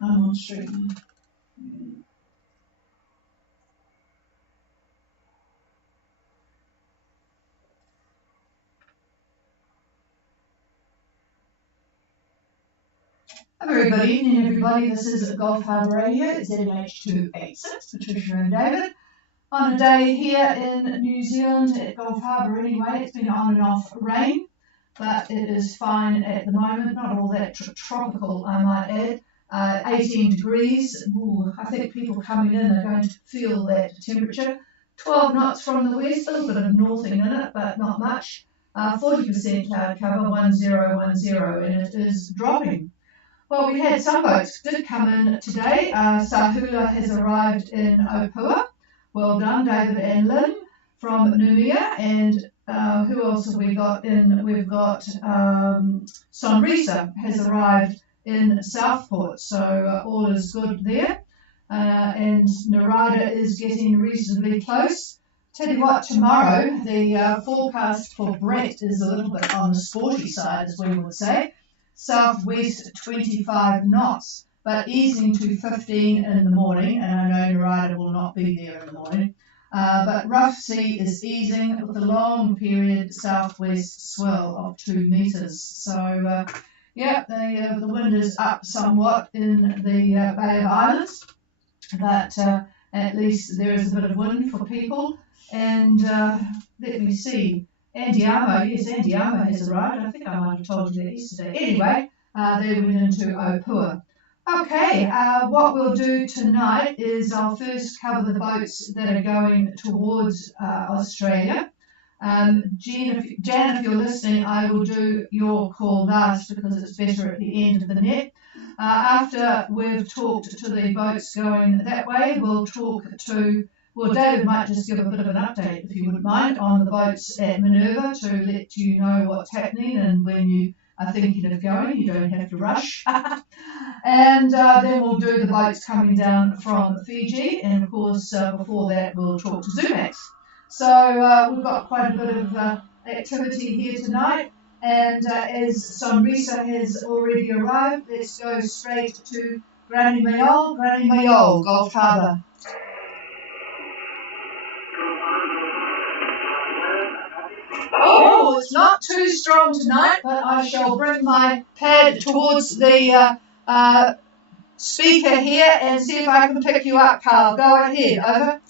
I'm on stream. A very good evening, everybody. This is Gulf Harbour Radio. It's ZNH286, Patricia and David. On a day here in New Zealand at Gulf Harbour anyway, it's been on and off rain, but it is fine at the moment, not all that tropical, I might add. 18 degrees. Ooh, I think people coming in are going to feel that temperature. 12 knots from the west, a little bit of northing in it, but not much. 40% cloud cover, 1010, and it is dropping. Well, we had some boats did come in today. Sahula has arrived in Opua. Well done, David and Lynn from Numia. And who else have we got in? We've got Sonrisa has arrived in Southport. So all is good there. And Narada is getting reasonably close. Tell you what, tomorrow the forecast for Brett is a little bit on the sporty side, as we would say. Southwest 25 knots, but easing to 15 in the morning, and I know Narada will not be there in the morning. But rough sea is easing with a long period southwest swell of 2 metres. So, yeah, the wind is up somewhat in the Bay of Islands, but at least there is a bit of wind for people. And let me see. Andiamo, yes, Andiamo has arrived. I think I might have told you that yesterday. Anyway, they went into Opua. Okay, what we'll do tonight is I'll first cover the boats that are going towards Australia. Jan, if you're listening, I will do your call last because it's better at the end of the net. After we've talked to the boats going that way, we'll talk to... Well, David might just give a bit of an update, if you wouldn't mind, on the boats at Minerva to let you know what's happening and when you are thinking of going. You don't have to rush. And then we'll do the boats coming down from Fiji. And, of course, before that, we'll talk to Zumax. So we've got quite a bit of activity here tonight. And as Sonrisa has already arrived, let's go straight to Granny Mayol, Gulf Harbour. Oh, it's not too strong tonight, but I shall bring my pad towards the speaker here and see if I can pick you up, Carl. Go ahead, over.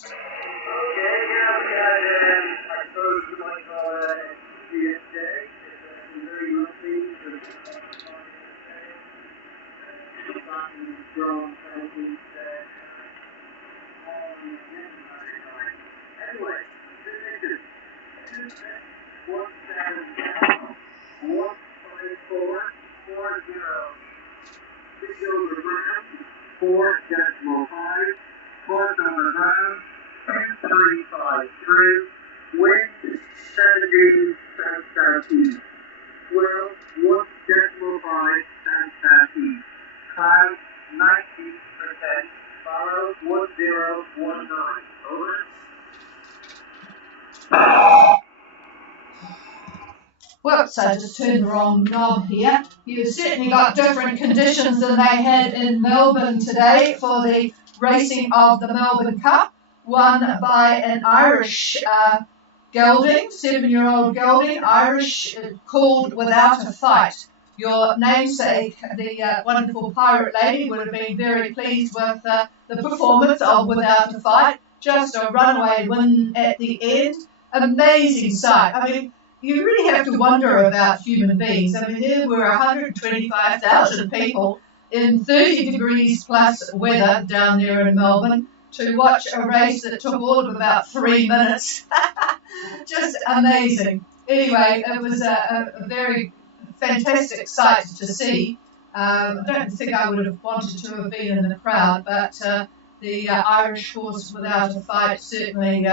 Whoops, I just turned the wrong knob here. You've certainly got different conditions than they had in Melbourne today for the racing of the Melbourne Cup, won by an Irish gelding, 7-year-old gelding, Irish, called Without a Fight. Your namesake, the wonderful pirate lady, would have been very pleased with the performance of Without a Fight. Just a runaway win at the end. Amazing sight. I mean, you really have to wonder about human beings. I mean, there were 125,000 people in 30 degrees plus weather down there in Melbourne to watch a race that took all of about 3 minutes. Just amazing. Anyway, it was a very fantastic sight to see. I don't think I would have wanted to have been in the crowd, but the Irish horse Without a Fight certainly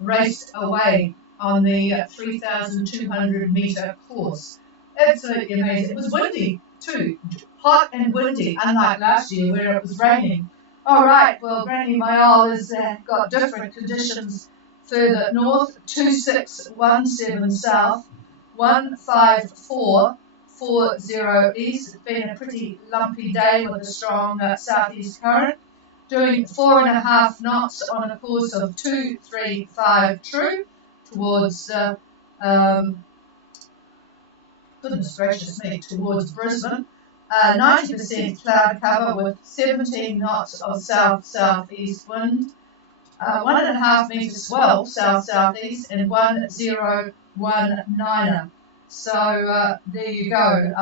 raced away on the 3,200 metre course. Absolutely amazing. It was windy too, hot and windy, unlike last year where it was raining. All right, well, Granny Mayol has got different conditions further north, 2617 south, 154 540 east. It's been a pretty lumpy day with a strong southeast current. Doing 4.5 knots on a course of 235 true towards, goodness gracious me, towards Brisbane. 90% cloud cover with 17 knots of south-southeast wind. 1.5 metre swell south-southeast and 1019er. So there you go.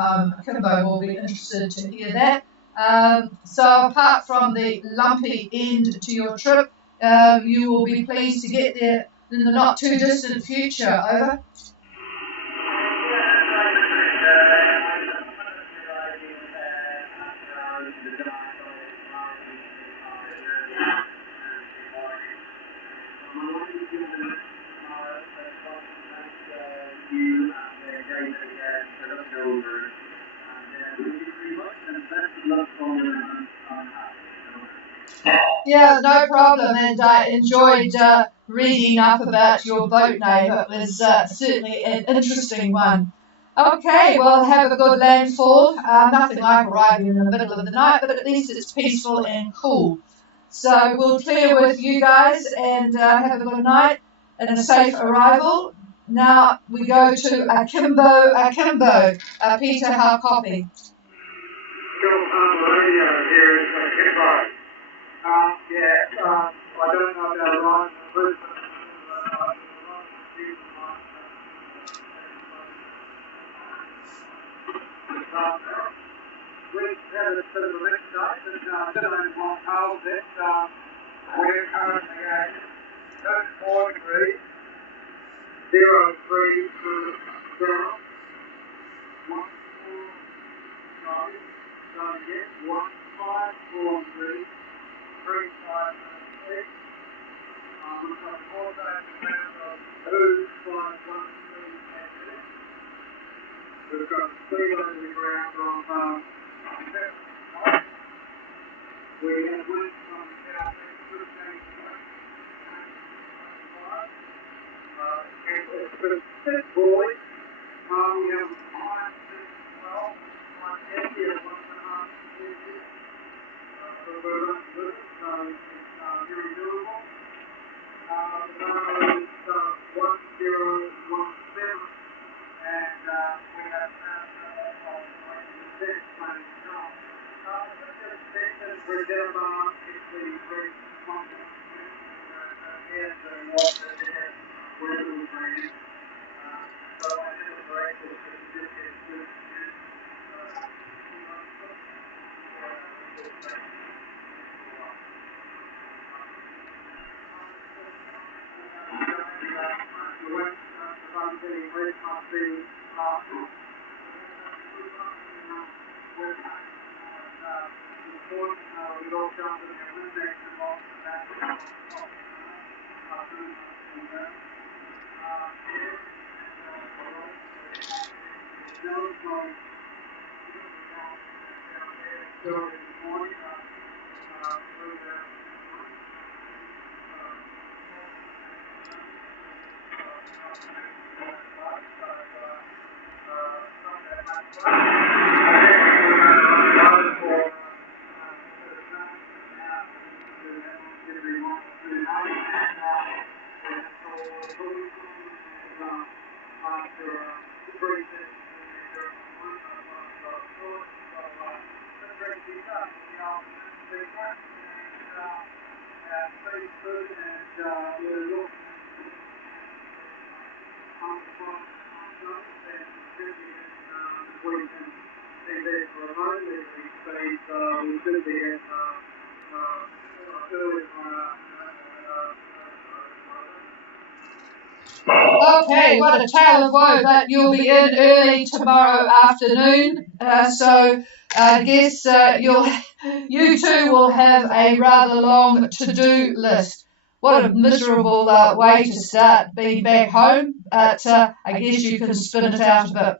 Kimbo will be interested to hear that. So apart from the lumpy end to your trip, you will be pleased to get there in the not too distant future. Over. Yeah, no problem, and I enjoyed reading up about your boat name. It was certainly an interesting one. Okay, well, have a good landfall. Nothing like arriving in the middle of the night, but at least it's peaceful and cool. So we'll clear with you guys and have a good night and a safe arrival. Now we go to Akimbo. Peter, how copy? I don't know about Ryan and Brisbane. We've had a bit of a mixed day, but still only one hole that we're currently at 34 degrees, 03 for south, 1543, 3596. We've got 4 days around of 2513 magnetic. We've got speed over the ground of 7 knots. We have wind from the southeast 15 it's a bit buoy. We have a high 12, 150 at 1.5 meters. We're up with it, so it's very doable. The number is 1017, and we have found the best planning job. Just mentioned Reservoir is the very confident and the water there where we were training. So I never break it, but it just gets good. Okay, what a tale of woe, but you'll be in early tomorrow afternoon, so I guess you two will have a rather long to-do list. What a miserable way to start being back home, but I guess you can spin it out a bit.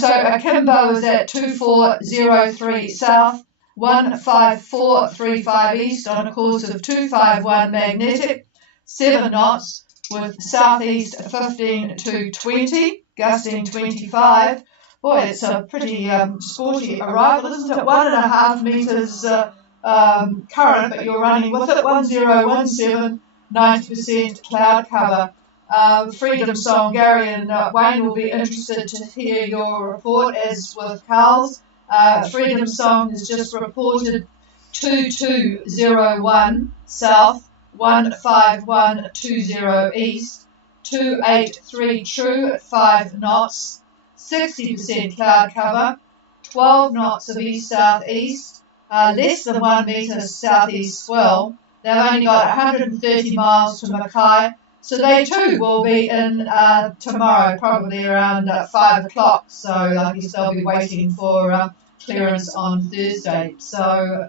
So Akimbo is at 2403 south, 15435 east on a course of 251 magnetic, 7 knots, with southeast 15 to 20, gusting 25, Boy, it's a pretty sporty arrival, isn't it? 1.5 metres current, but you're running with it. 1017, 90% cloud cover. Freedom Song, Gary and Wayne will be interested to hear your report, as with Carl's. Freedom Song has just reported 2201 south, 15120 east, 283 true at 5 knots, 60% cloud cover, 12 knots of east-southeast, less than 1 metre southeast swell. They've only got 130 miles to Mackay, so they too will be in tomorrow, probably around 5 o'clock. So I guess they'll be waiting for clearance on Thursday. So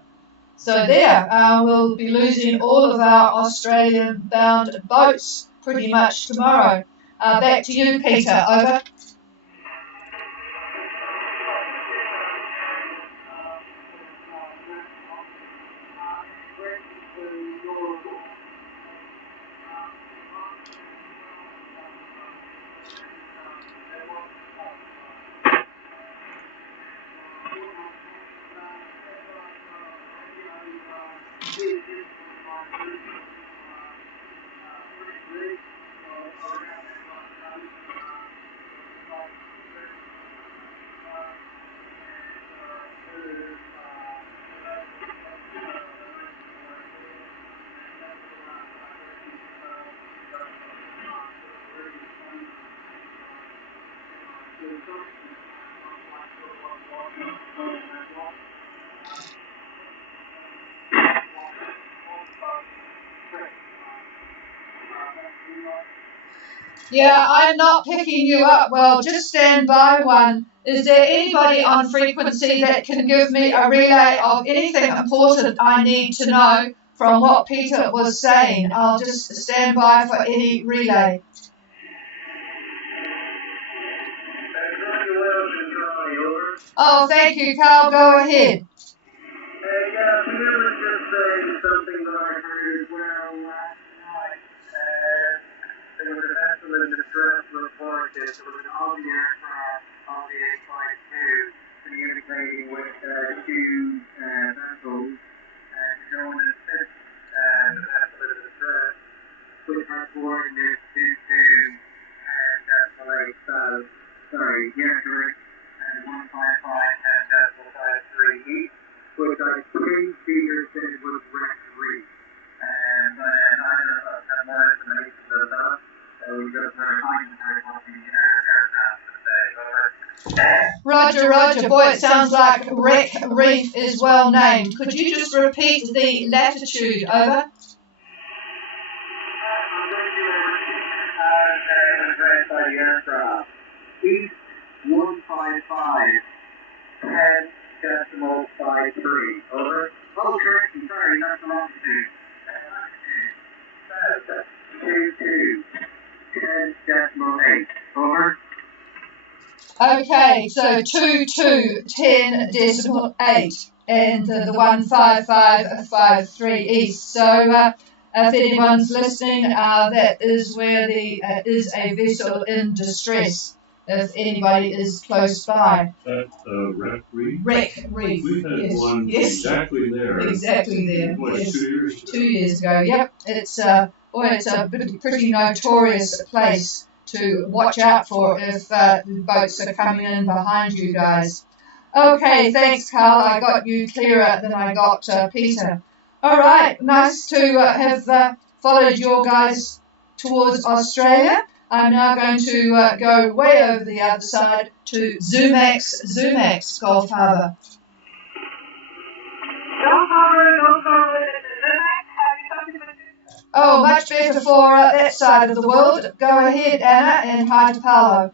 there, we'll be losing all of our Australian-bound boats pretty much tomorrow. Back to you, Peter. Over. Yeah, I'm not picking you up well. Just stand by one. Is there anybody on frequency that can give me a relay of anything important I need to know from what Peter was saying? I'll just stand by for any relay. Oh, thank you, Carl. Go ahead. Yeah, Peter was just saying something that I heard as well last night. There was an excellent distress report that there was all the aircraft on the 852 communicating with two vessels to go and assist the vessel in distress, which had coordinates 22 decimal 8 south, correct, and 155 and decimal 53 east, which I think Peter said was Rex Reef. But I don't know if I have more information about that. We just heard commentary on the aircraft today. Roger. Boy, it sounds like Wreck Reef is well named. Could you just repeat the latitude? Over. I'm going to repeat by the aircraft. East 155, 10 decimal 53. Over. Oh, correction, sorry, that's the longitude. South 22, 10 decimal 8. Over. Okay, so 22, 10 decimal 8, and the 15553 east. So if anyone's listening, that is where is a vessel in distress. If anybody is close by. That's Wreck Reef? Wreck Reef. We've had yes. one exactly there. Exactly there. What, yes. 2 years ago? 2 years ago, yep. It's it's a pretty notorious place to watch out for if boats are coming in behind you guys. Okay, thanks, Carl. I got you clearer than I got Peter. All right, nice to have followed your guys towards Australia. I'm now going to go way over the other side to Zumax, Gulf Harbour. Oh, much better for that side of the world. Go ahead, Anna, and hi to Paolo.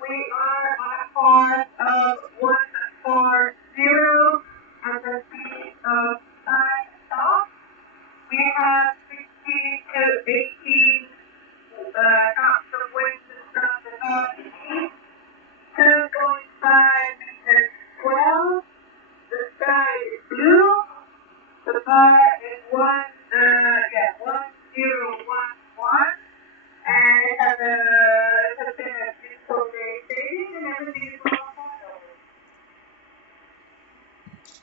We are on a course of 140 at the speed of 5 knots. We have 16 to 18 knots of wind from the northeast, 2.5 is 1011, and it has been a beautiful day dating, and everything is well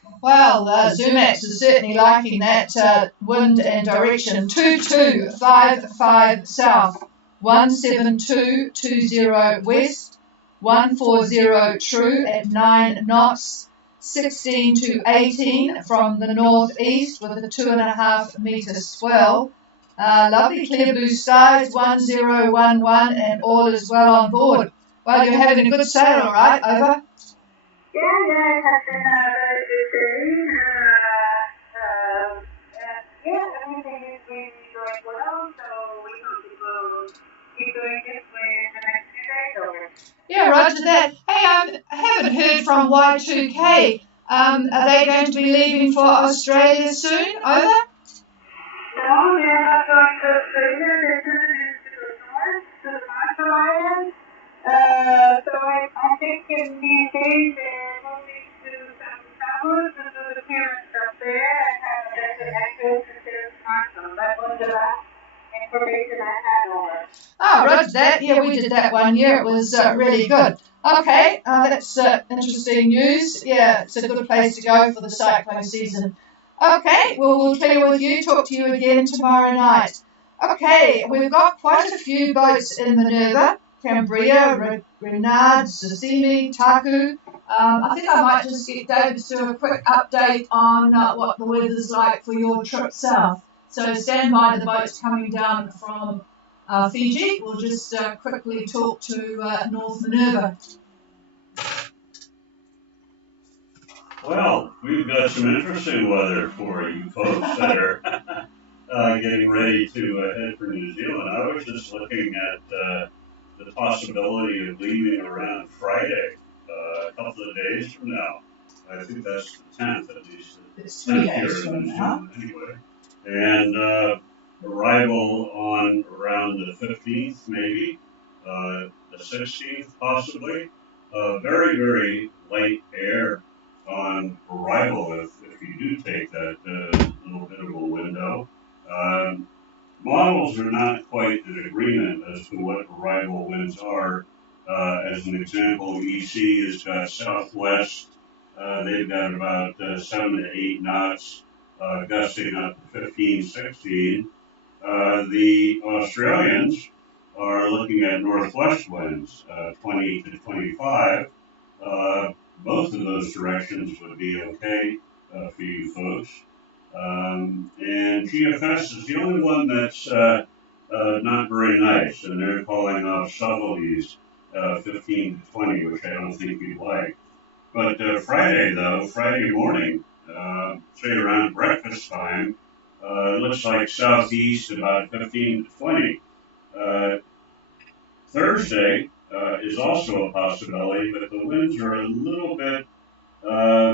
over. Well, Zumax is certainly liking that wind and direction. 2255 south, 17220 west, 140 true at 9 knots, 16 to 18 from the northeast with a 2.5 metre swell. Lovely clear blue skies, 1011, and all is well on board. Well, you're having a good sail, all right? Over. Yeah, it has been a very good day. Everything is really going well, so we hope it will keep doing this way in the next few days over. Yeah, roger that. Hey, I haven't heard from Y2K. Are they going to be leaving for Australia soon? Over? No, they're not going to Australia. They're going into the north, to the Marshall Islands. So I think in these days they're moving to San Carlos to do the clearance up there and have a better access to their Marshall. That was the last information I had over. Oh, roger that. Yeah, we did that one year. It was really good. Okay, that's interesting news. Yeah, it's a good place to go for the cyclone season. Okay, well, we'll clear with you. Talk to you again tomorrow night. Okay, we've got quite a few boats in Minerva. Cambria, Renard, Sasimi, Taku. I think I might just get David to do a quick update on what the weather's like for your trip south. So stand by, the boats coming down from Fiji. We'll just quickly talk to North Minerva. Well, we've got some interesting weather for you folks that are getting ready to head for New Zealand. I was just looking at the possibility of leaving around Friday, a couple of days from now. I think that's the 10th, at least. It's 10th 3 here days in from New now. Zealand, anyway. And arrival on around the 15th, maybe, the 16th, possibly. Very, very light air on arrival if you do take that little bit of a window. Models are not quite in agreement as to what arrival winds are. As an example, EC has got southwest. They've got about 7 to 8 knots, gusting up to 15, 16. The Australians are looking at northwest winds, 20 to 25. Both of those directions would be okay for you folks. And GFS is the only one that's not very nice, and they're calling off southerlies 15 to 20, which I don't think you'd like. But Friday, though, Friday morning, say around breakfast time, it looks like southeast about 15 to 20. Thursday is also a possibility, but the winds are a little bit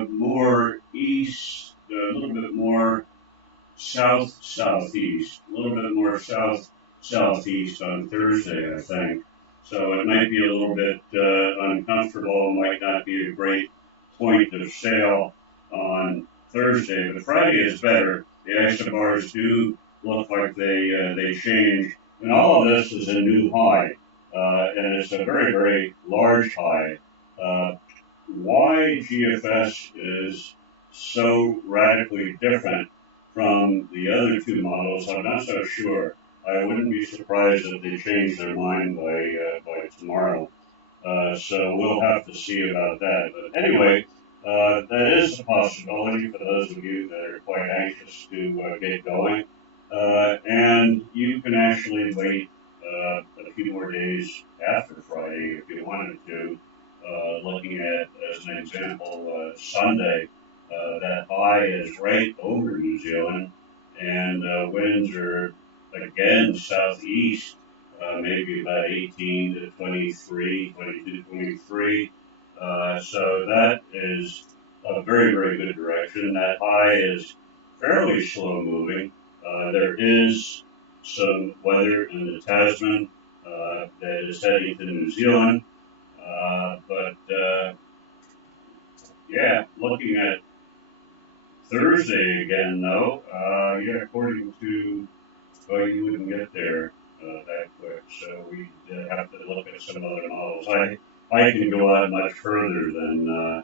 more east, a little bit more south-southeast, a little bit more south-southeast on Thursday, I think. So it might be a little bit uncomfortable, might not be a great point of sail on Thursday, but Friday is better. The isobars do look like they change, and all of this is a new high, and it's a very, very large high. Why GFS is so radically different from the other two models, I'm not so sure. I wouldn't be surprised if they change their mind by tomorrow. So we'll have to see about that. But anyway, that is a possibility for those of you that are quite anxious to get going. And you can actually wait a few more days after Friday if you wanted to. Looking at, as an example, Sunday, that high is right over New Zealand, and winds are again southeast, maybe about 18 to 23, 22, 23. So that is a very, very good direction. That high is fairly slow moving. There is some weather in the Tasman that is heading to New Zealand. But yeah, looking at Thursday again, though. Yeah, according to, well, you wouldn't get there that quick, so we'd have to look at some other models. I can go out much further than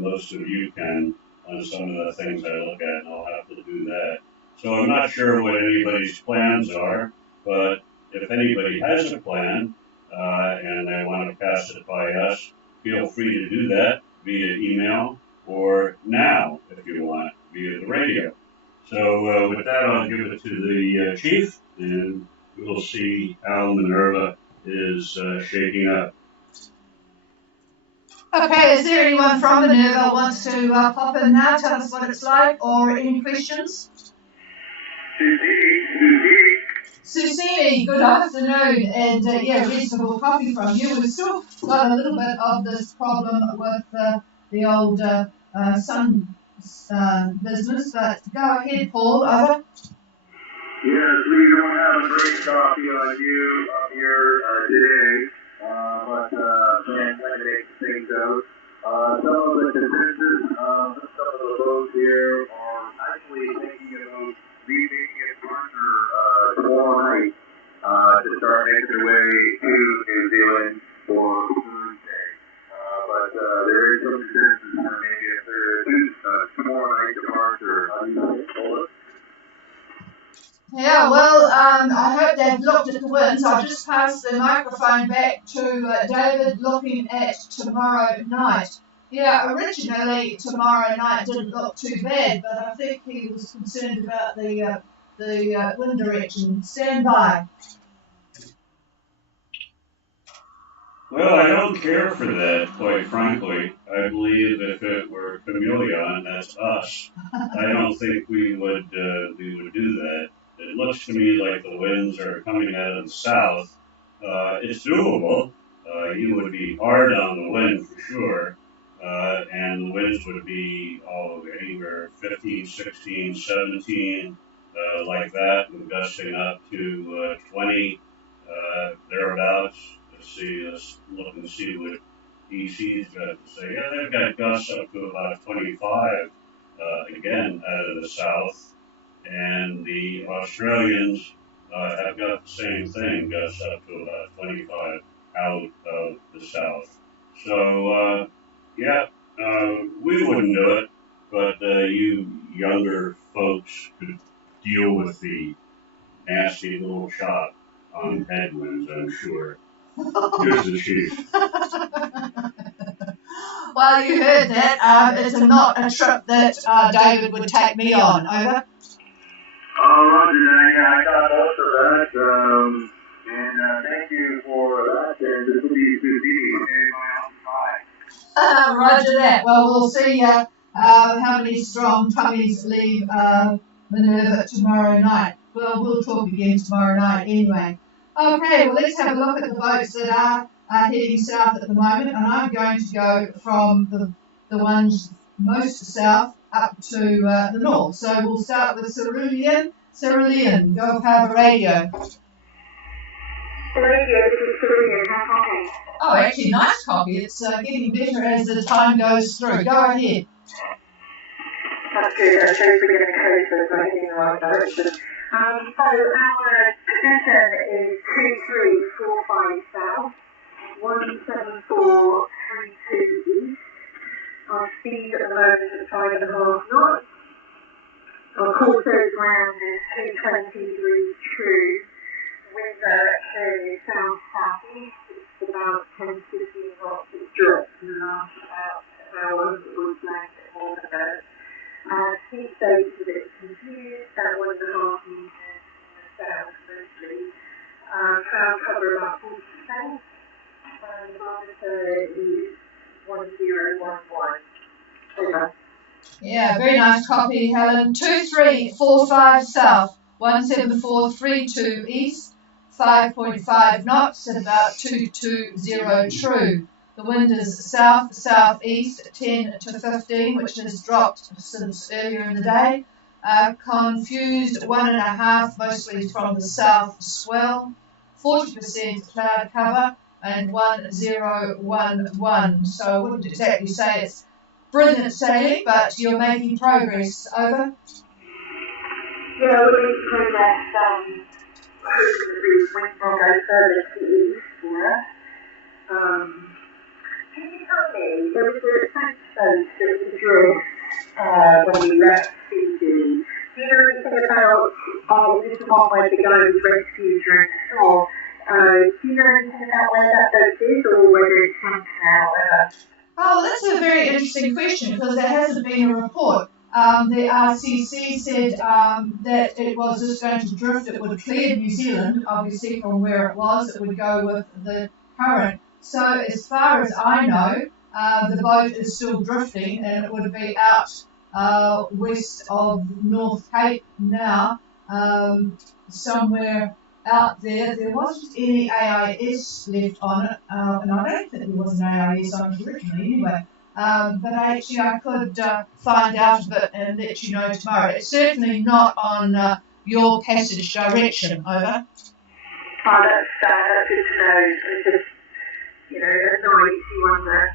most of you can on some of the things I look at, and I'll have to do that. So I'm not sure what anybody's plans are, but if anybody has a plan and they want to pass it by us, feel free to do that via email or now, if you want, via the radio. So with that, I'll give it to the chief, and we'll see how Minerva is shaking up. Okay, is there anyone from Minerva who wants to pop in now, tell us what it's like, or any questions? Susini, good afternoon, and yeah, reasonable copy from you. We've still got a little bit of this problem with the old sun business, but go ahead, Paul, over. Yes, we don't have a great copy on you up here today, but can make things out. Some of the consensus, some of the folks here are actually thinking about leaving it under tomorrow night to start making their way to New Zealand for Thursday. But there is some consensus for maybe a tomorrow night departure. How do you think, Yeah, well, I hope they've looked at the winds. I'll just pass the microphone back to David looking at tomorrow night. Yeah, originally tomorrow night didn't look too bad, but I think he was concerned about the wind direction. Stand by. Well, I don't care for that, quite frankly. I believe if it were Chameleon, that's us, I don't think we would do that. It looks to me like the winds are coming out of the south. It's doable. You would be hard on the wind for sure, and the winds would be anywhere 15, 16, 17, like that, and gusting up to 20, thereabouts. Let's look and see what EC's got to say. Yeah, they've got gusts up to about 25, again, out of the south. And the Australians have got the same thing, gusts up to about 25 out of the south. So, yeah, we wouldn't do it, but you younger folks could deal with the nasty little shot on headwinds, I'm sure. Here's the chief. Well, you heard that. It's not a trip that David would take me on. Over. Roger that. Yeah, I got most of that. And thank you for that. And this will be Susie and my outside. Roger that. Well, we'll see how many strong tummies leave Minerva tomorrow night. Well, we'll talk again tomorrow night anyway. Okay, well, let's have a look at the boats that are heading south at the moment, and I'm going to go from the ones most south up to the north. So we'll start with Cerulean. Cerulean, Gulf Harbour Radio. Radio, this is Cerulean. How copy? Oh, actually, nice copy. It's getting better as the time goes through. Go ahead. That's good. That shows we're getting closer, so I think in the right direction. So our position is 2345 south, 17432 east. Our speed at the moment is 5.5 knots. Our course over ground is 223 true. Wind direction is south-southeast. It's about 10 to 15 knots. It's dropped in the last hour. It was like more ago. Sea state is a bit confused, about 1.5 meters in the south mostly. Cloud cover about 40%, and the monitor is 1011. Over. Yeah, very nice copy, Helen. 2345 south, 17432 east, 5.5 knots at about 220 true. The wind is south-southeast, 10 to 15, which has dropped since earlier in the day. Confused 1.5, mostly from the south swell. 40% cloud cover and 1011. So I wouldn't exactly say it's brilliant sailing, but you're making progress. Over. Yeah, we're making progress. Hoping that these winds will go further to the east for us. Can you tell me, there was a saxophone that was adrift when we left Fiji. Do you know anything about, this is one way to go with rescue during the storm. Do you know anything about where that boat is or whether it's sunk now? Oh, that's a very interesting question because there hasn't been a report. The RCC said that it was just going to drift. It would clear New Zealand, obviously, from where it was. It would go with the current. So as far as I know, the boat is still drifting and it would be out west of North Cape now, somewhere out there. There wasn't any AIS left on it, and I don't think there was an AIS on it originally anyway. But actually I could find out of it and let you know tomorrow. It's certainly not on your passage direction, over. Oh, that's good to know. It's just, at night you wonder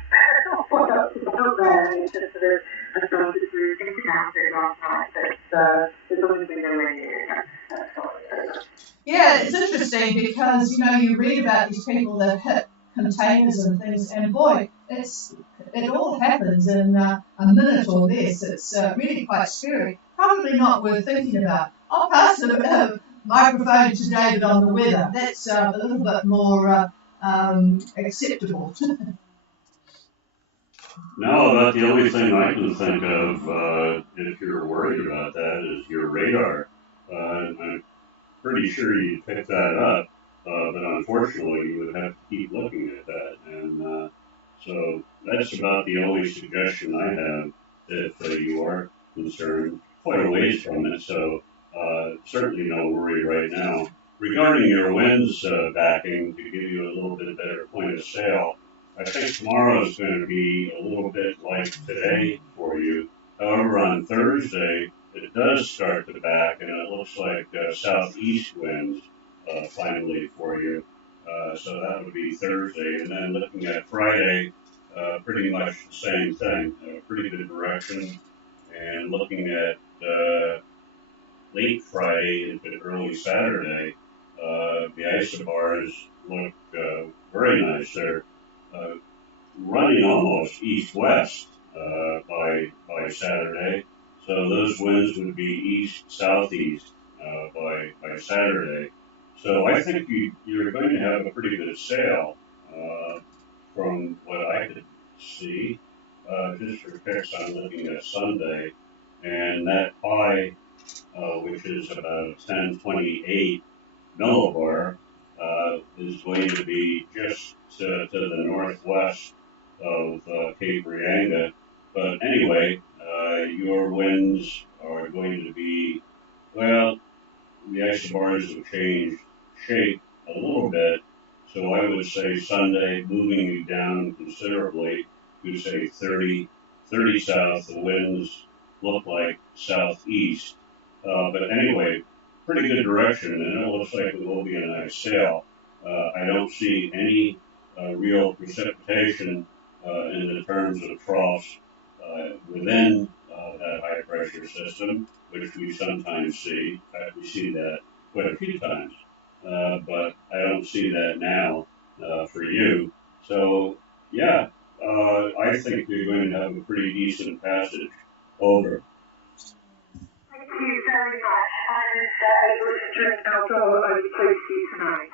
what else is out there. It's just sort of, I started to think about it last night, but there's always been nowhere near that. Yeah, it's interesting because, you read about these people that hit containers and things, and boy, it all happens in a minute or less. It's really quite scary. Probably not worth thinking about. I'll pass the microphone to David on the weather. That's a little bit more acceptable. No, about the only thing I can think of, if you're worried about that, is your radar. I'm pretty sure you'd pick that up, but unfortunately you would have to keep looking at that. And so that's about the only suggestion I have if you are concerned. Quite a ways from it, so certainly no worry right now. Regarding your winds backing, to give you a little bit better point of sail, I think tomorrow is going to be a little bit like today for you. However, on Thursday, it does start to back, and it looks like southeast winds finally for you. So that would be Thursday. And then looking at Friday, pretty much the same thing, pretty good direction. And looking at late Friday into early Saturday, the isobars look very nice. They're running almost east-west by Saturday. So those winds would be east-southeast by Saturday. So I think you're going to have a pretty good sail from what I could see. Just for picks, I'm looking at Sunday, and that high, which is about 1028 millibar, is going to be just to the northwest of Cape Reinga. But anyway, your winds are going to be, well, the isobars have changed shape a little bit. So I would say Sunday moving you down considerably to say 30 south. The winds look like southeast. But anyway, pretty good direction, and it looks like it will be a nice sail. I don't see any real precipitation in the terms of troughs within that high pressure system, which we sometimes see. We see that quite a few times, but I don't see that now for you. So, yeah, I think you're going to have a pretty decent passage. Over. Thank you very much. I was able to drink alcohol over toasty tonight.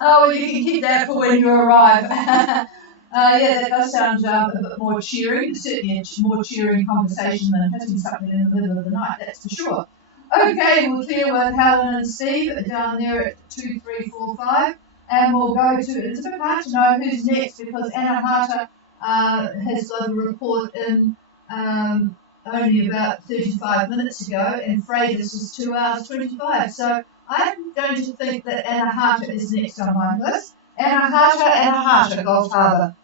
Oh, well, you can keep that for when you arrive. Yeah, that does sound a bit more cheering. Certainly a more cheering conversation than hitting something in the middle of the night, that's for sure. Okay, we'll clear with Helen and Steve down there at 2345, and we'll go to, it's a bit hard to know who's next because Anna Harter has got a report in only about 35 minutes ago, and Freitas is 2 hours 25. So I'm going to think that Anna Harter is next on my list. Anna Harter, Gulf Harbour.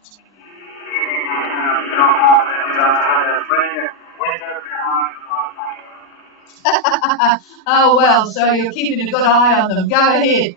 Oh, well, so you're keeping a good eye on them. Go ahead.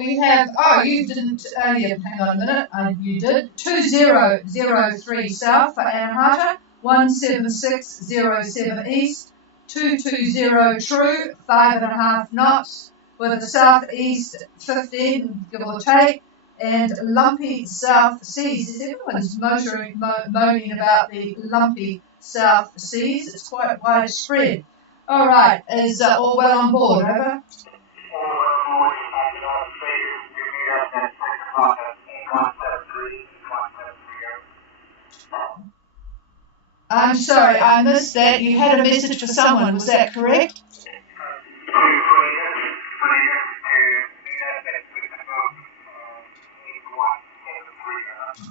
we have, oh, you didn't, yeah, hang on a minute, you did, 2003 south for Anahata, 17607 east, 220 true, 5.5 knots, with a southeast 15, give or take, and lumpy south seas. Everyone's moaning about the lumpy south seas. It's quite widespread. All right, is all well on board, over? I'm sorry, I missed that. You had a message for someone, was that correct?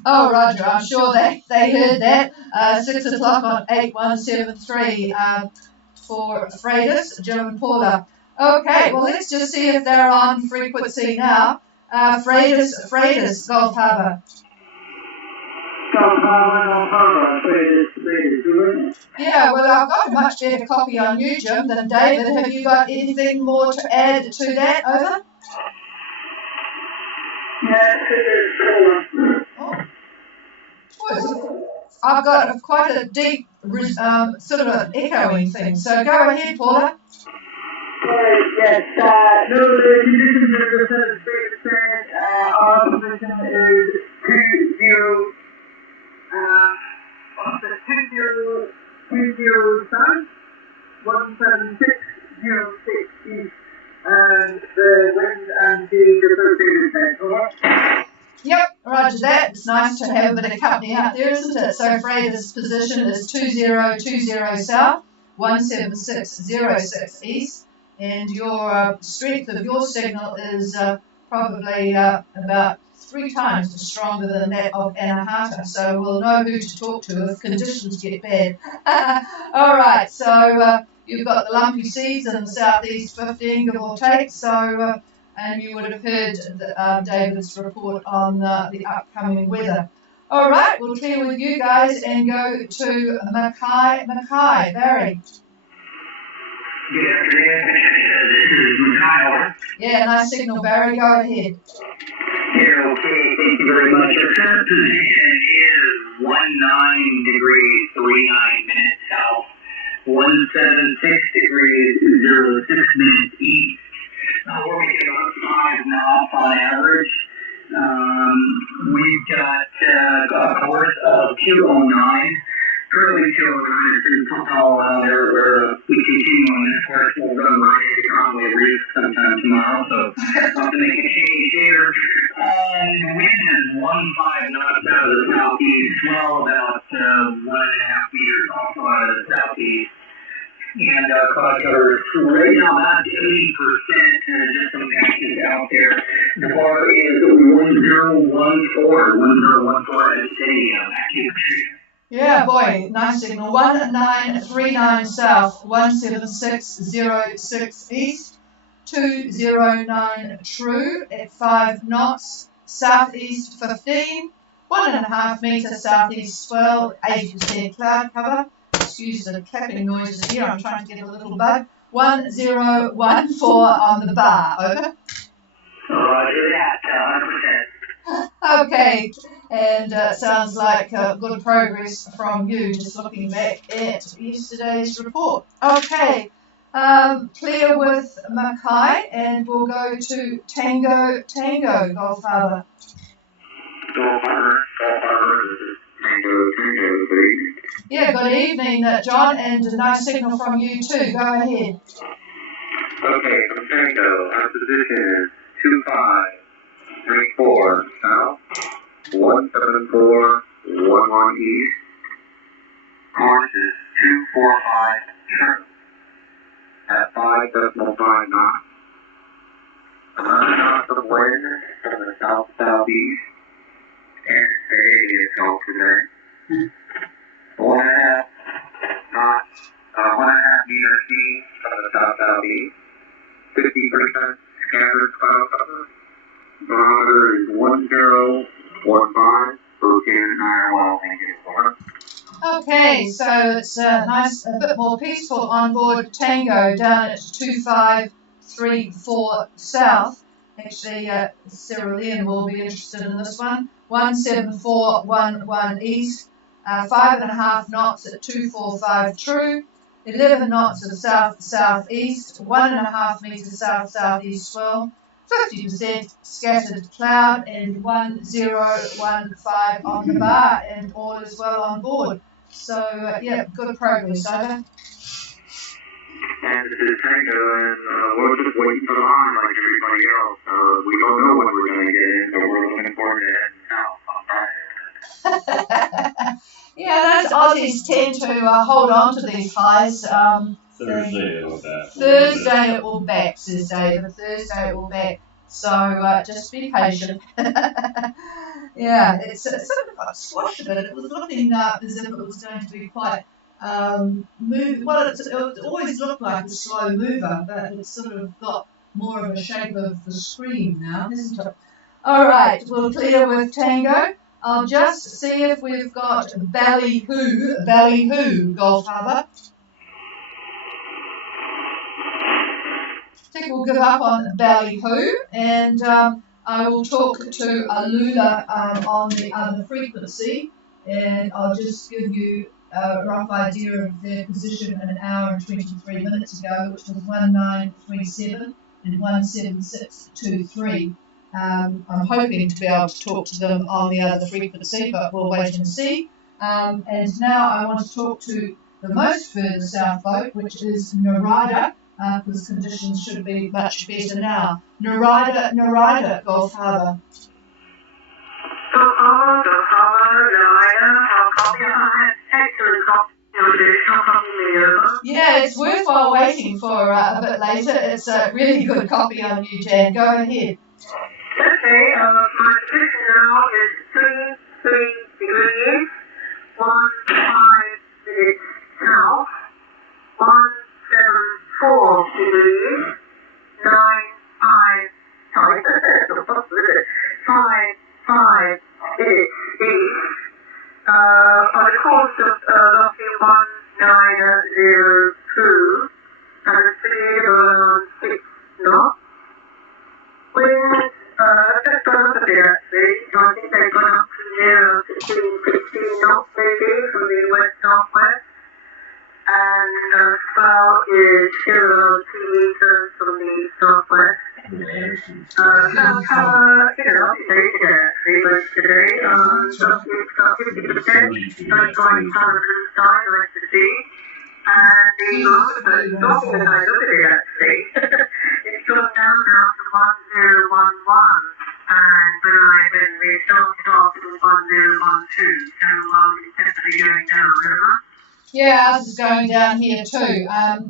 Oh, Roger, I'm sure they heard that. 6 o'clock on 8173 for Freydis, Jim and Paula. Okay, well, let's just see if they're on frequency now. Freydis, Gulf Harbour. Gulf Harbour, Freydis. Yeah, well, I've got a much better copy on you, Jim, than David. Have you got anything more to add to that, over? Oh. I've got quite a deep sort of an echoing thing, so go ahead, Paula. Yes, no, the conditions are just as straight. Our position is 20 south, 17606 east, and the wind and the associated tank. Yep, roger that. It's nice to have a bit of company out there, isn't it? So Freydis' position is 2020 south, 17606 east, and your strength of your signal is probably about 3 times stronger than that of Anahata, so we'll know who to talk to if conditions get bad. All right, so you've got the lumpy seas in the southeast 15, give or take, so and you would have heard David's report on the upcoming weather. All right, we'll clear with you guys and go to Mackay, Barry. Good afternoon, this is Mackay, over. Yeah, nice signal, Barry, go ahead. Yeah, okay, thank you very much. Our current position is 19 degrees 39 minutes south, 176 degrees 06 minutes east. We're making about 5 knots on average. We've got a course of 209. Currently 209 is in Total. We continue on this course. We'll run right into Conway Reef sometime tomorrow, so I'll have to make a change here. The wind is 15 knots out of the southeast, swell about 1.5 meters also out of the southeast. And our cloud cover is right now about 80%, just some patches out there. The bar is 1014 at City, active. Yeah, boy, nice signal. 1939 south, 17606 east, 209 true at 5 knots, southeast 15, 1.5 metre southeast swell, 80% cloud cover. Excuse the clapping noises here, I'm trying to get a little bug. 1014 on the bar, over. Roger that, 100%. Okay, and sounds like good progress from you, just looking back at yesterday's report. Okay, clear with Mackay, and we'll go to Tango, Gulf Harbour. Gulf Harbour, Tango, please. Yeah, good evening, John, and a nice signal from you too. Go ahead. Okay, from Tango, our position is 2534 south, 17411 east. Course is 245 true at 5.5 knots. 11 knots of wind from the south-southeast, and today is Gulf today. 1.5 knots, 1.5 meter sea from the south-southeast. 50% scattered cloud cover. Barometer is 1015. Volcano well, thank you for. Okay, so it's nice, a bit more peaceful on board Tango down at 2534 south, Actually, Sarah Lynn will be interested in this one. 17411 east, 5.5 knots at 245 true, 11 knots of south-southeast, 1.5 metres south-southeast swell, 50% scattered cloud, and 1015 on the bar, and all is well on board. So, yeah, good progress, over. And this is Tango, and we're just waiting for the line like everybody else. We don't know when we're going to get in, but we're looking forward to heading south on Friday. Yeah, those Aussies tend to hold on to these highs. Thursday it will back. Thursday it will back, says David. Thursday it will back. So just be patient. Yeah, it's sort of got squashed a bit. It was looking as if it was going to be quite move. Well, it always looked like a slow mover, but it's sort of got more of a shape of the screen now, isn't it? All right, we'll clear with Tango. I'll just see if we've got Ballyhoo, Gulf Harbour. I think we'll give up on Ballyhoo, and I will talk to Alula on the other frequency, and I'll just give you a rough idea of their position an hour and 23 minutes ago, which was 1937 and 17623. I'm hoping to be able to talk to them on the other frequency, but we'll wait and see. And now I want to talk to the most further south boat, which is Narada, because conditions should be much better now. Narada, Gulf Harbour. Gulf Harbour, Narada, copy. Excellent copy. Yeah, it's worthwhile waiting for a bit later. It's a really good copy on you, Jan. Go ahead. Okay, my position now is 3 degrees, 15 minutes south, 174 degrees, 5 minutes east, on a course of roughly 1902, and a speed of around 6 knots. Winds just gone up a bit actually. I think they've gone up from near 16 knots maybe from the west-northwest. And swell is still around 2 meters from the southwest. South Harbour, update actually, but today, it's 50%, that's going power blue side, nice to see. And the dropping as I look at it actually, it's gone down now to 1011, and when we started off it was 1012, so it's definitely going down, remember? Yeah, ours is going down here too.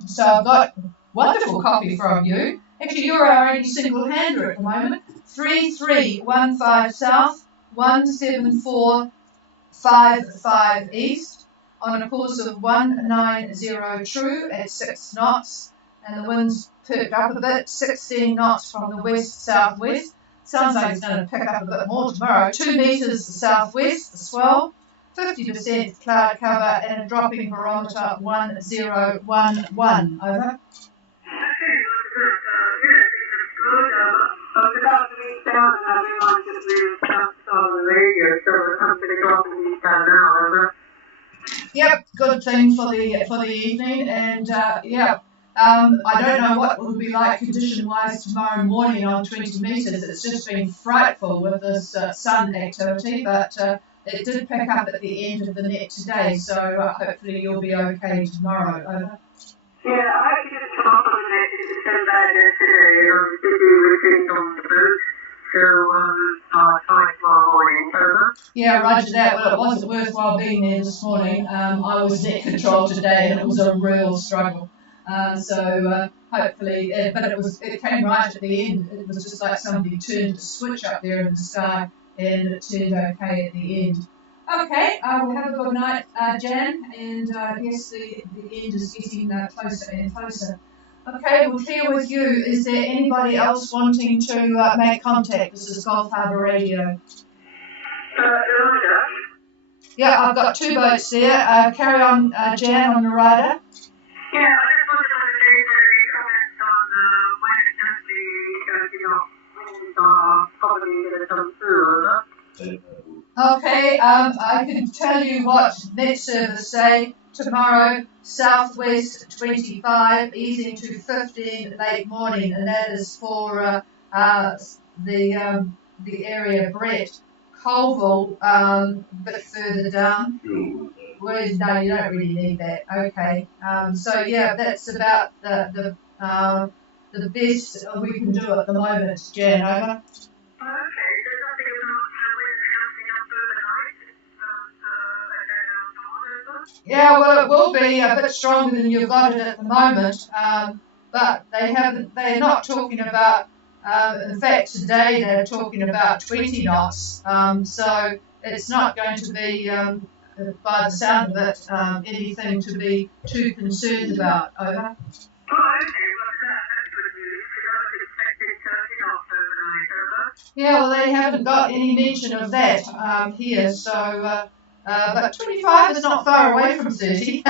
So I've got wonderful copy from you. Actually, you're our only single-hander at the moment. 3315 south, 17455 east, on a course of 190 true at 6 knots, and the wind's perked up a bit, 16 knots from the west-southwest. Sounds like it's going to pick up a bit more tomorrow. 2 metres southwest, the swell, 50% cloud cover, and a dropping barometer 1011. Over. Yep, good thing for the evening, and yeah. I don't know what it will be like condition-wise tomorrow morning on 20 metres. It's just been frightful with this sun activity, but it did pick up at the end of the net today, so hopefully you'll be okay tomorrow. Over. Yeah, I actually just come up on the net. It's so bad yesterday. I'm busy routine on the boat, so I'll try tomorrow morning. Over. Yeah, roger that. Well, it wasn't worthwhile being there this morning. I was net control today, and it was a real struggle. So hopefully, but it came right at the end. It was just like somebody turned a switch up there in the sky, and it turned okay at the end. Okay, we'll have a good night, Jan, and yes, the end is getting closer and closer. Okay, we'll clear with you. Is there anybody else wanting to make contact? This is Gulf Harbour Radio. Yeah, I've got 2 boats there. Carry on, Jan, on the rider. Yeah, I just wanted to say any comments on when exactly the probably going to come through, Okay, I can tell you what net service say. Tomorrow, southwest 25, easing to 15 late morning, and that is for the area Brett. Colville, a bit further down. Whereas, no, you don't really need that. Okay, so yeah, that's about the best we can do at the moment, Jan. Over. Yeah, well, it will be a bit stronger than you've got it at the moment, but they're not talking about, in fact, today they're talking about 20 knots, so it's not going to be, by the sound of it, anything to be too concerned about. Over. Yeah, well, they haven't got any mention of that here, so, but 25 is not far away from 30.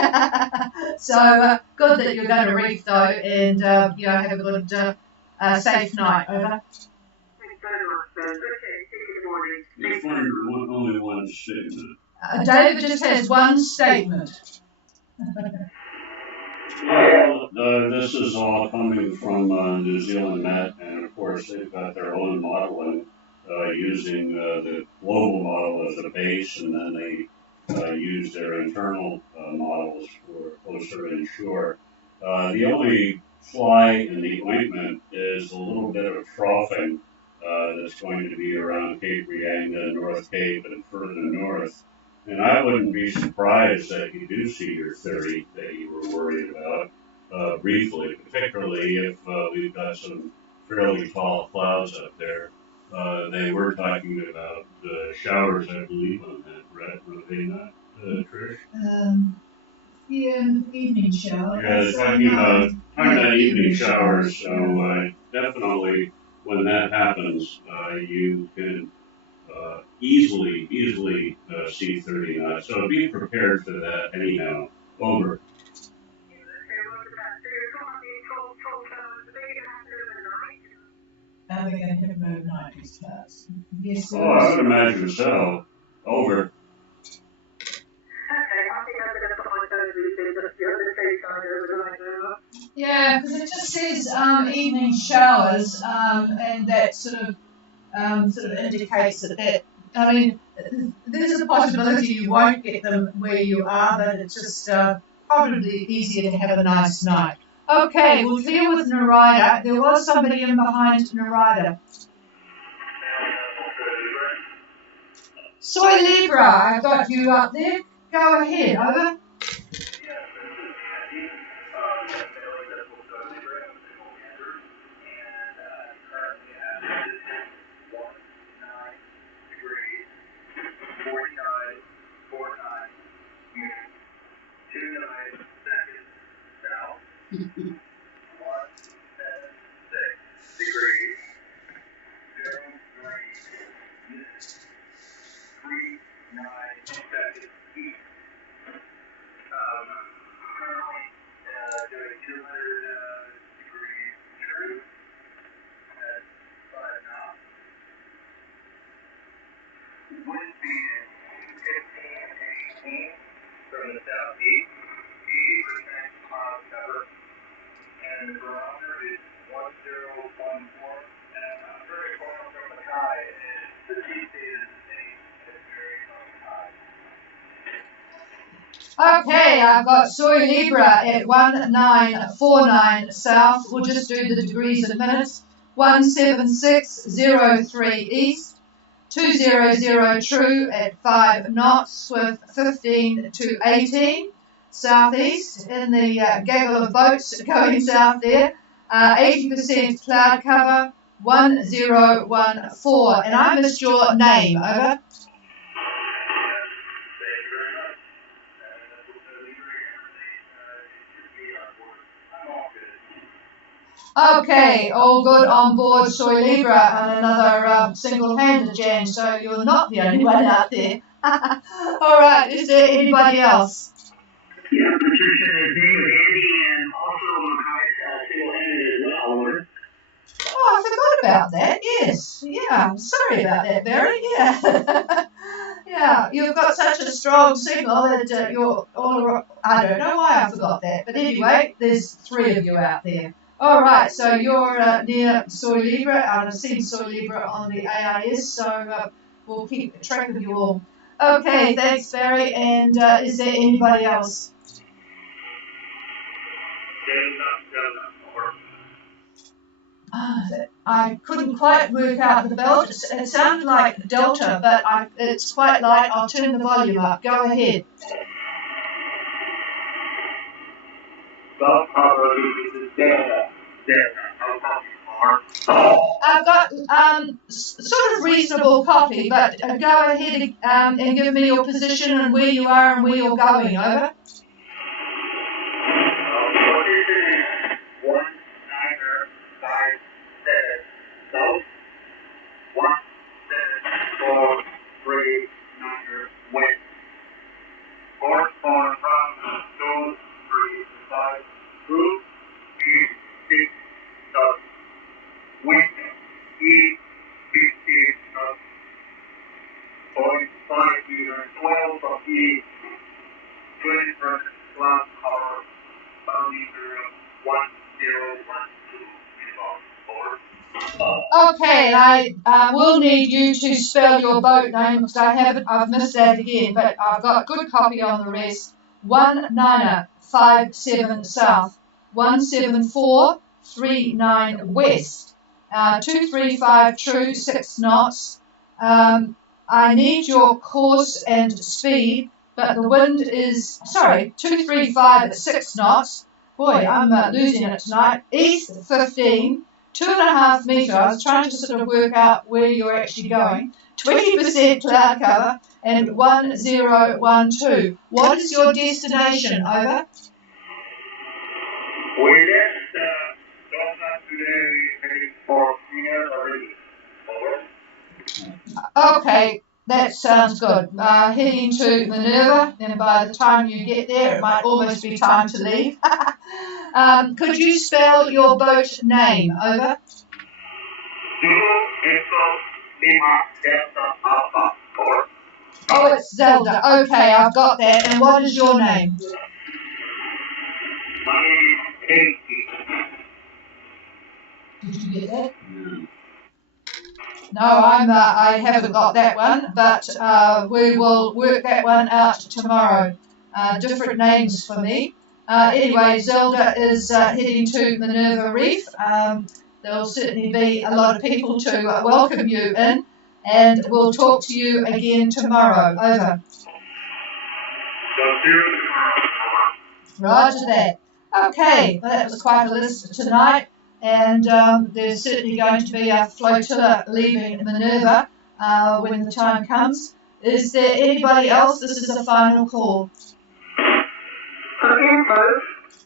So, good that you're going to reef, though, and, have a good, safe night. Over. There's only one statement. David just has one statement. Well, this is all coming from New Zealand Met, and of course they've got their own modeling using the global model as a base, and then they use their internal models for closer inshore. The only fly in the ointment is a little bit of troughing that's going to be around Cape Reinga, North Cape, and further north. And I wouldn't be surprised that you do see your 30 that you were worried about briefly, particularly if we've got some fairly tall clouds up there. They were talking about showers, I believe, on that, right? Were they not, Trish? Yeah, evening shower. Yeah, they're talking about evening showers, so definitely when that happens, you can easily see 30 knots. So be prepared for that anyhow. Over. Are they going to have an overnight class? Yes, Oh, I would imagine so. Over. Yeah, because it just says evening showers, and that sort of indicates that. I mean, there's a possibility you won't get them where you are, but it's just probably easier to have a nice night. Okay, we'll deal with Narida. There was somebody in behind Narida. Soy Libra, I've got you up there. Go ahead, over. From the southeast, 80% cloud cover, and the barometer is 1014, and very far from the high, and the deep is a very low high. Okay, I've got Soy Libra at 1949 south. We'll just do the degrees in minutes. 17603 east. 200 true at 5 knots with 15 to 18 southeast in the gaggle of boats going south there. 80% cloud cover, 1014. And I missed your name, over. Okay, all good on board Soy Libra and another single-handed Jan, so you're not the only one out there. All right, is there anybody else? Yeah, Patricia, David, Andy, and also Makai single-handed as well. Oh, I forgot about that. Yes. Yeah. Sorry about that, Barry. Yeah. Yeah. You've got such a strong signal that you're all around. I don't know why I forgot that. But anyway, there's 3 of you out there. All right. So you're near Soy Libre. I've seen Soy Libre on the AIS. So we'll keep track of you all. Okay. Thanks, Barry. And is there anybody else? I couldn't quite work out the belt. It sounded like Delta, but it's quite light. I'll turn the volume up. Go ahead. I've got sort of reasonable copy, but go ahead and give me your position and where you are and where you're going. Over. Okay, I will need you to spell your boat name because I've missed that again, but I've got good copy on the rest. 1957 south, 17439 west, 235 true, 6 knots. I need your course and speed, but the wind is, 235 at 6 knots. Boy, I'm losing it tonight. East 15. 2.5 metres. I was trying to sort of work out where you're actually going. 20% cloud cover and 1012. What is your destination? Over. We left Delta today heading for Minerva. Okay, that sounds good. Heading to Minerva, and by the time you get there, it might almost be time to leave. Could you spell your boat name? Over. Oh, it's Zelda. Okay, I've got that. And what is your name? My name is Casey. Did you get that? No, I haven't got that one, but we will work that one out tomorrow. Different names for me. Anyway, Zelda is heading to Minerva Reef. There will certainly be a lot of people to welcome you in, and we'll talk to you again tomorrow. Over. Roger that. Okay, well, that was quite a list tonight, and there's certainly going to be a flotilla leaving Minerva when the time comes. Is there anybody else? This is a final call.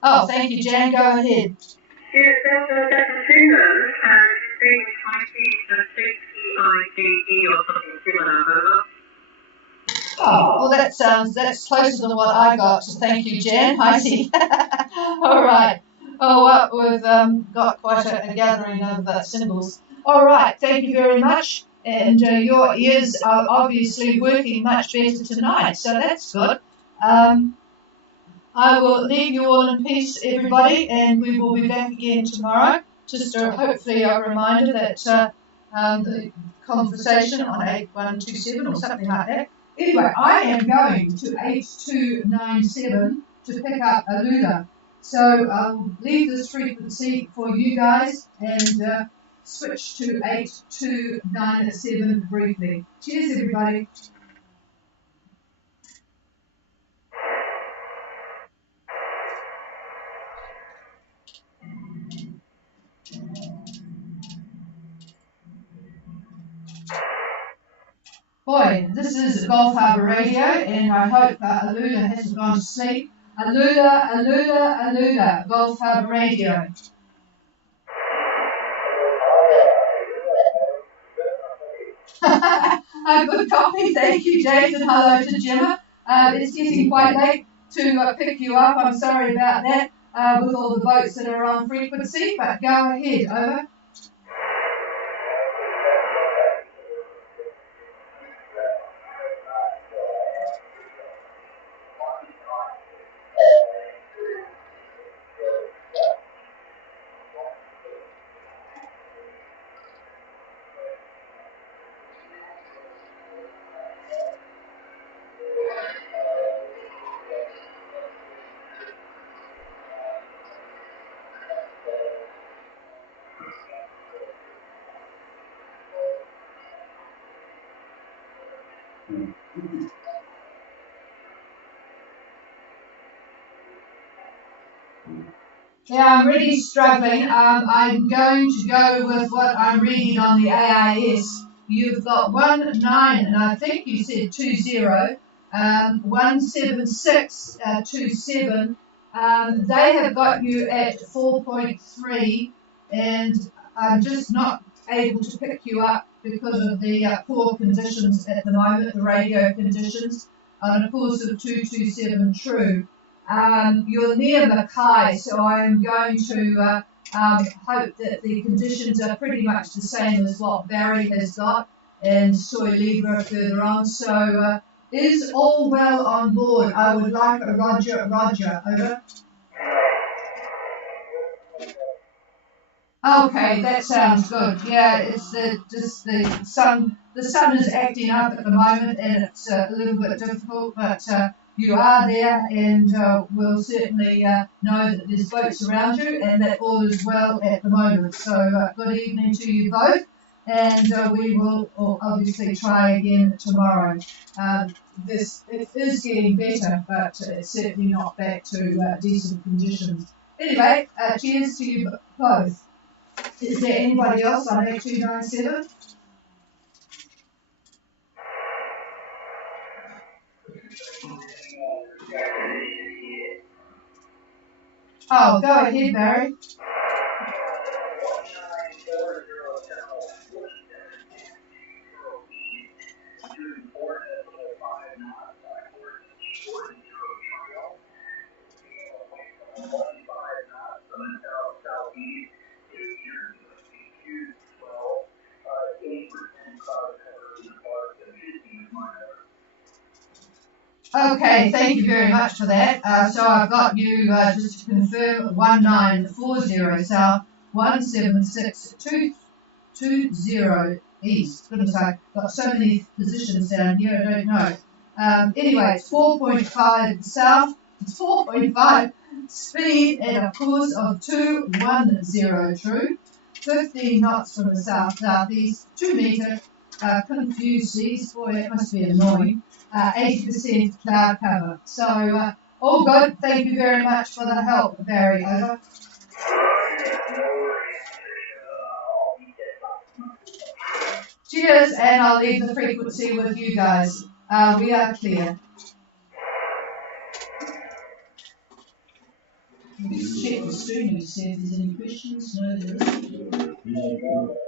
Oh, thank you, Jan. Go ahead. Yes, there's a singer, and his name is Mikey, or something similar. Oh, well, that's closer than what I got. So thank you, Jan. Heidi. All right. Oh, well, we've got quite a gathering of symbols. All right. Thank you very much. And your ears are obviously working much better tonight, so that's good. I will leave you all in peace, everybody, and we will be back again tomorrow. Just hopefully a reminder that the conversation on 8127 or something like that. Anyway, I am going to 8297 to pick up Alula. So I'll leave this frequency for you guys and switch to 8297 briefly. Cheers, everybody. Boy, this is Gulf Harbour Radio, and I hope Alula hasn't gone to sleep. Alula, Alula, Alula, Gulf Harbour Radio. A good copy, thank you, James, and hello to Gemma. It's getting quite late to pick you up. I'm sorry about that with all the boats that are on frequency, but go ahead, over. Yeah, I'm really struggling. I'm going to go with what I'm reading on the AIS. You've got 19, and I think you said 20, 17627. They have got you at 4.3, and I'm just not able to pick you up because of the poor conditions at the moment, the radio conditions, on a course of 227 true. You're near Mackay, so I'm going to hope that the conditions are pretty much the same as what Barry has got and Soy Libra further on. So is all well on board? I would like a Roger, Roger. Over. Okay, that sounds good. Yeah, it's just the sun. The sun is acting up at the moment, and it's a little bit difficult. But you are there, and we'll certainly know that there's boats around you, and that all is well at the moment. So good evening to you both, and we will obviously try again tomorrow. It is getting better, but it's certainly not back to decent conditions. Anyway, cheers to you both. Is there anybody else on 8297? Oh, go ahead, Barry. Okay, thank you very much for that. So I've got you, just to confirm, 1940 south, 17620 east. Goodness, I've got so many positions down here, I don't know. Anyway, it's 4.5 south, it's 4.5 speed at a course of 210 true, 15 knots from the south-southeast, 2 metre, confused seas. Boy, that must be annoying. 80% cloud cover. So, all good. Thank you very much for the help, Barry. Over. Cheers, and I'll leave the frequency with you guys. We are clear. Let's check the stream to see if there's any questions. No, there isn't.